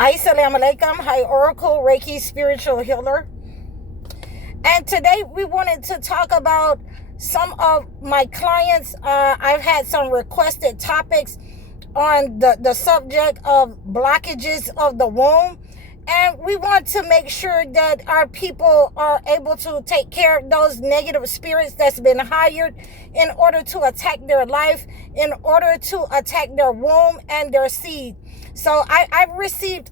Assalamu alaikum. Hi, Oracle Reiki Spiritual Healer. And today we wanted to talk about some of my clients. I've had some requested topics on the subject of blockages of the womb. And we want to make sure that our people are able to take care of those negative spirits that's been hired in order to attack their life, in order to attack their womb and their seed. So I've received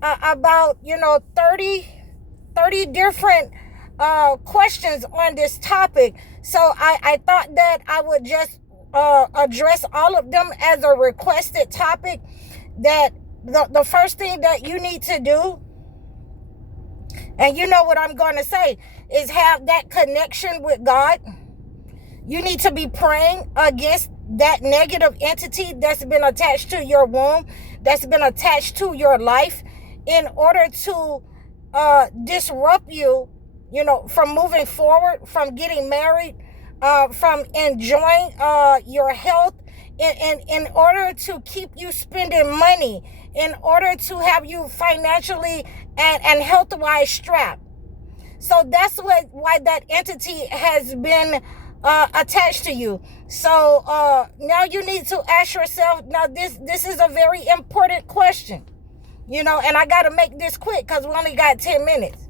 about 30 different questions on this topic. So I thought that I would just address all of them as a requested topic. That the first thing that you need to do, and you know what I'm going to say, is have that connection with God. You need to be praying against that negative entity that's been attached to your womb, that's been attached to your life, in order to disrupt you, from moving forward, from getting married, from enjoying your health, in order to keep you spending money, in order to have you financially and health-wise strapped. So that's why that entity has been attached to you. So now you need to ask yourself, now this is a very important question, and I got to make this quick because we only got 10 minutes.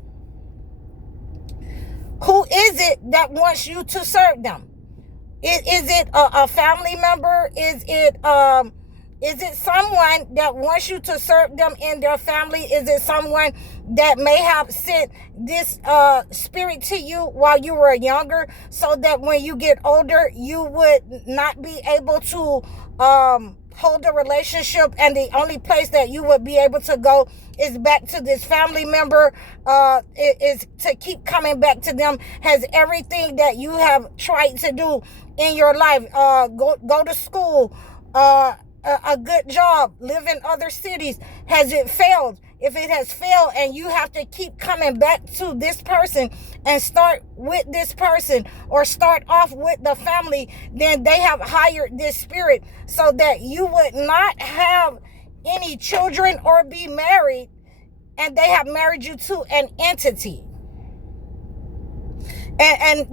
Who is it that wants you to serve them? Is it a family member? Is it someone that wants you to serve them in their family? Is it someone that may have sent this spirit to you while you were younger, so that when you get older, you would not be able to hold a relationship, and the only place that you would be able to go is back to this family member, is to keep coming back to them? Has everything that you have tried to do in your life, go to school, a good job, live in other cities, has it failed? If it has failed and you have to keep coming back to this person and start with this person, or start off with the family, then they have hired this spirit so that you would not have any children or be married, and they have married you to an entity. And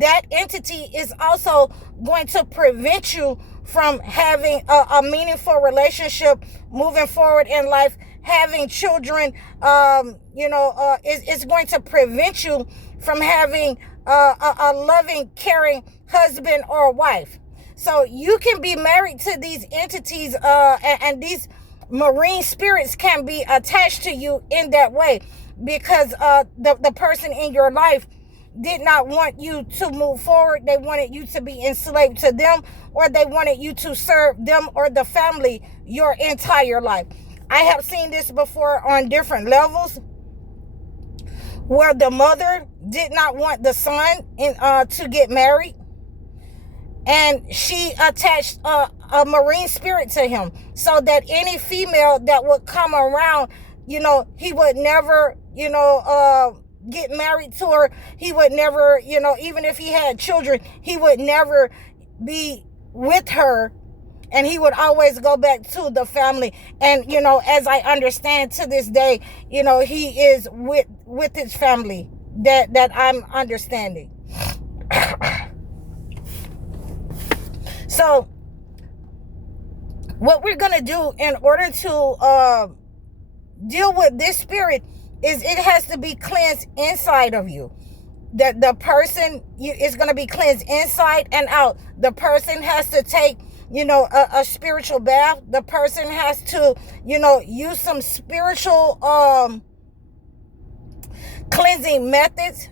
that entity is also going to prevent you from having a meaningful relationship, moving forward in life, having children. It's going to prevent you from having a loving, caring husband or wife. So you can be married to these entities, and these marine spirits can be attached to you in that way, because the person in your life did not want you to move forward. They wanted you to be enslaved to them, or they wanted you to serve them or the family your entire life. I have seen this before on different levels, where the mother did not want the son to get married, and she attached a marine spirit to him, so that any female that would come around, he would never, get married to her. He would never, even if he had children, he would never be with her, and he would always go back to the family. And as I understand to this day, he is with his family, that I'm understanding. So what we're gonna do in order to deal with this spirit is it has to be cleansed inside of you. That the person is going to be cleansed inside and out. The person has to take, a spiritual bath. The person has to, use some spiritual cleansing methods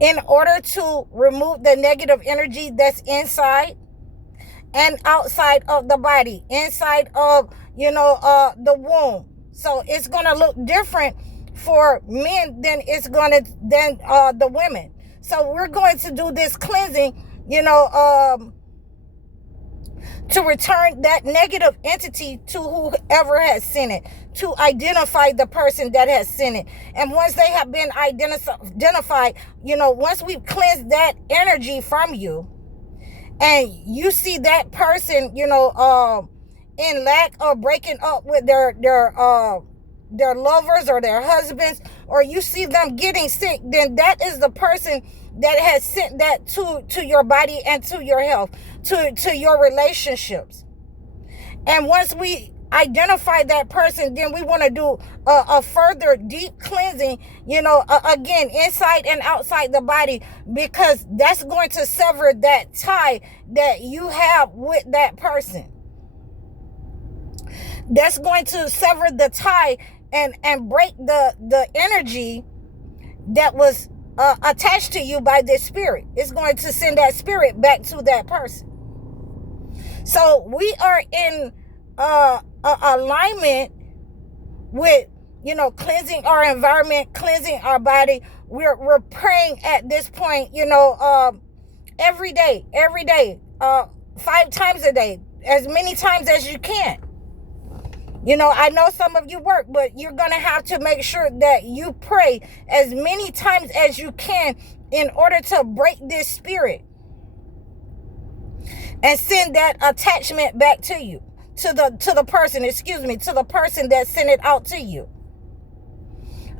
in order to remove the negative energy that's inside and outside of the body, inside of, the womb. So it's going to look different for men than the women. So we're going to do this cleansing, to return that negative entity to whoever has sent it, to identify the person that has sent it. And once they have been identified, once we've cleansed that energy from you, and you see that person, in lack or breaking up with their lovers or their husbands, or you see them getting sick, then that is the person that has sent that to your body and to your health, to your relationships. And once we identify that person, then we want to do a further deep cleansing, again, inside and outside the body, because that's going to sever that tie that you have with that person. That's going to sever the tie and break the energy that was attached to you by this spirit. It's going to send that spirit back to that person. So we are in alignment with, cleansing our environment, cleansing our body. We're praying at this point, every day, 5 times a day, as many times as you can. I know some of you work, but you're going to have to make sure that you pray as many times as you can in order to break this spirit and send that attachment back to you, to the person that sent it out to you.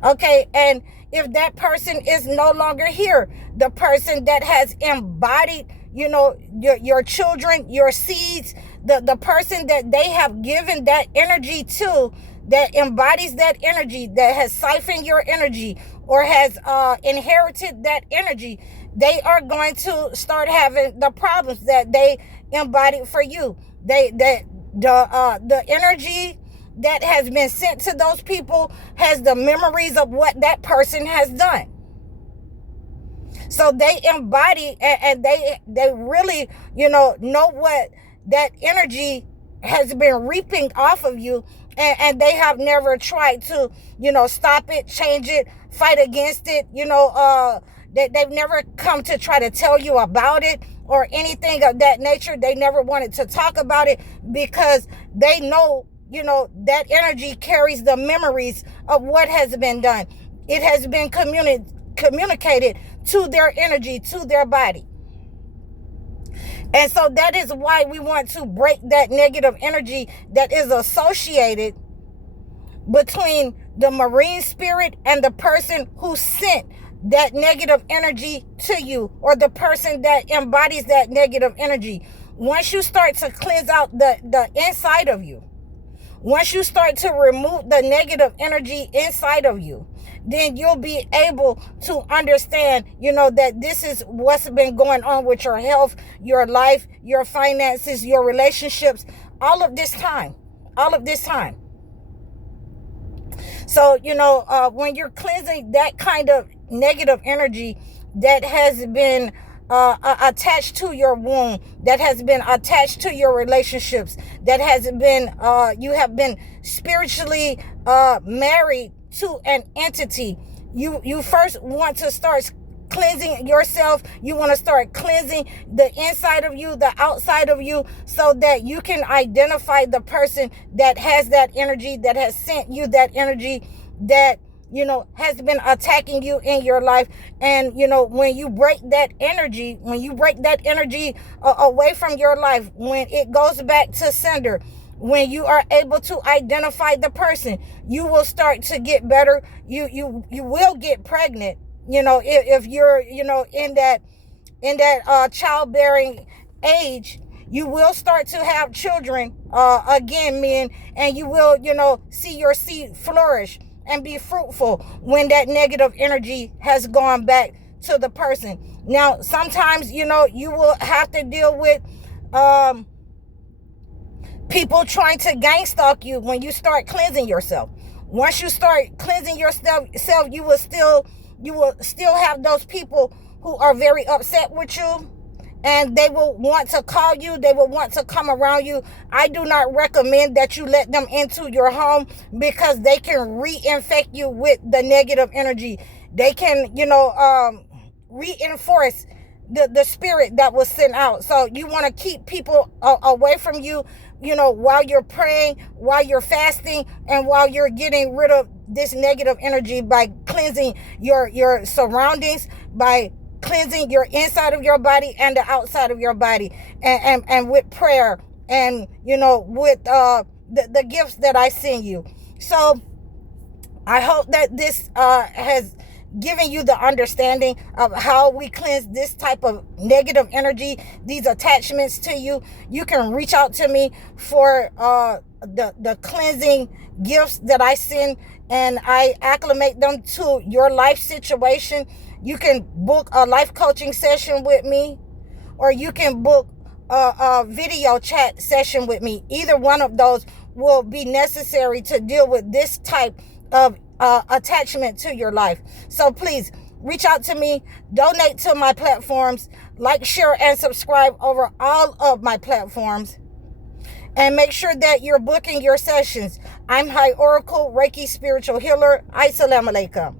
Okay, and if that person is no longer here, the person that has embodied, your children, your seeds, the person that they have given that energy to, that embodies that energy, that has siphoned your energy or has inherited that energy, they are going to start having the problems that they embodied for you. The energy that has been sent to those people has the memories of what that person has done. So they embody and they really, know what that energy has been reaping off of you, and they have never tried to, stop it, change it, fight against it. They've never come to try to tell you about it or anything of that nature. They never wanted to talk about it because they know, that energy carries the memories of what has been done. It has been communicated to their energy, to their body. And so that is why we want to break that negative energy that is associated between the marine spirit and the person who sent that negative energy to you, or the person that embodies that negative energy. Once you start to cleanse out the inside of you, once you start to remove the negative energy inside of you, then you'll be able to understand, that this is what's been going on with your health, your life, your finances, your relationships, all of this time. So, when you're cleansing that kind of negative energy that has been attached to your womb, that has been attached to your relationships, that has been, you have been spiritually married to an entity, you first want to start cleansing yourself. You want to start cleansing the inside of you, the outside of you, so that you can identify the person that has that energy, that has sent you that energy, that has been attacking you in your life. And when you break that energy, away from your life, when it goes back to sender, when you are able to identify the person, you will start to get better. You will get pregnant. If you're in that childbearing age, you will start to have children again, men, and you will see your seed flourish and be fruitful when that negative energy has gone back to the person. Now, sometimes you will have to deal with people trying to gang stalk you when you start cleansing yourself. Once you start cleansing yourself, you will still have those people who are very upset with you, and they will want to call you. They will want to come around you. I do not recommend that you let them into your home, because they can reinfect you with the negative energy. They can, reinforce the spirit that was sent out. So you want to keep people away from you, while you're praying, while you're fasting, and while you're getting rid of this negative energy by cleansing your surroundings, by cleansing your inside of your body and the outside of your body, and with prayer and with the gifts that I send you. So I hope that this has given you the understanding of how we cleanse this type of negative energy, these attachments to you. You can reach out to me for the cleansing gifts that I send, and I acclimate them to your life situation. You can book a life coaching session with me, or you can book a video chat session with me. Either one of those will be necessary to deal with this type of attachment to your life. So please reach out to me, donate to my platforms, like, share, and subscribe over all of my platforms. And make sure that you're booking your sessions. I'm High Oracle, Reiki Spiritual Healer. Assalamu alaikum.